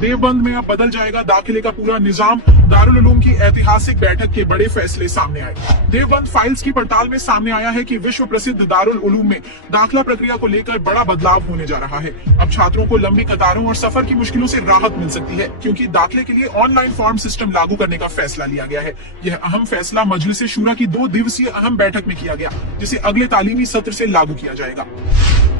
देवबंद में अब बदल जाएगा दाखिले का पूरा निजाम। दारुल उलूम की ऐतिहासिक बैठक के बड़े फैसले सामने आए। देवबंद फाइल्स की पड़ताल में सामने आया है कि विश्व प्रसिद्ध दारुल उलूम में दाखिला प्रक्रिया को लेकर बड़ा बदलाव होने जा रहा है। अब छात्रों को लंबी कतारों और सफर की मुश्किलों से राहत मिल सकती है, क्योंकि दाखिले के लिए ऑनलाइन फॉर्म सिस्टम लागू करने का फैसला लिया गया है। यह अहम फैसला मजलिस शूरा की 2 दिवसीय अहम बैठक में किया गया, जिसे अगले तालीमी सत्र से लागू किया जाएगा।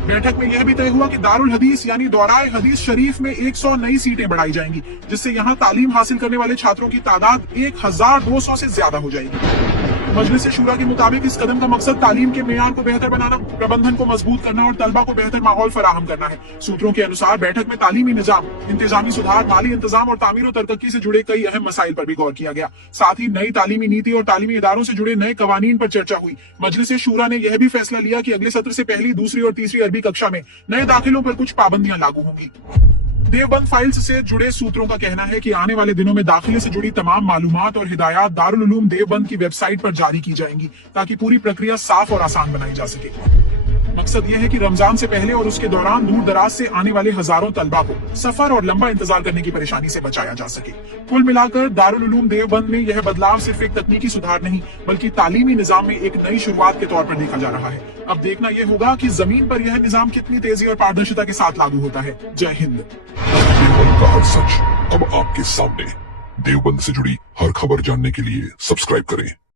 बैठक में यह भी तय हुआ कि दारुल हदीस यानी दौराए हदीस शरीफ में 100 नई सीटें बढ़ाई जाएंगी, जिससे यहां तालीम हासिल करने वाले छात्रों की तादाद 1200 से ज्यादा हो जाएगी। मजलिस शूरा के मुताबिक इस कदम का मकसद तालीम के मेयार को बेहतर बनाना, प्रबंधन को मजबूत करना और तलबा को बेहतर माहौल फराहम करना है। सूत्रों के अनुसार बैठक में तालीमी निजाम, इंतजामी सुधार, माली इंतजाम और तामीर और तरक्की से जुड़े कई अहम मसाइल पर भी गौर किया गया। साथ ही नई तालीमी नीति और तालीमी इदारों से जुड़े नए कवानीन पर चर्चा हुई। मजलिस शूरा ने यह भी फैसला लिया कि अगले सत्र से पहली, दूसरी और तीसरी अरबी कक्षा में नए दाखिलों पर कुछ पाबंदियां लागू होंगी। देवबंद फाइल्स से जुड़े सूत्रों का कहना है कि आने वाले दिनों में दाखिले से जुड़ी तमाम मालूमात और हिदायत दारुल उलूम देवबंद की वेबसाइट पर जारी की जाएंगी, ताकि पूरी प्रक्रिया साफ और आसान बनाई जा सके। मकसद यह है कि रमजान से पहले और उसके दौरान दूर दराज से आने वाले हजारों तलबा को सफर और लंबा इंतजार करने की परेशानी से बचाया जा सके। कुल मिलाकर दारुल उलूम देवबंद में यह बदलाव सिर्फ एक तकनीकी सुधार नहीं, बल्कि तालीमी निजाम में एक नई शुरुआत के तौर पर देखा जा रहा है। अब देखना यह होगा कि जमीन पर यह निजाम कितनी तेजी और पारदर्शिता के साथ लागू होता है। जय हिंद। देवबंद का हर सच अब आपके सामने। देवबंद से जुड़ी हर खबर जानने के लिए सब्सक्राइब करें।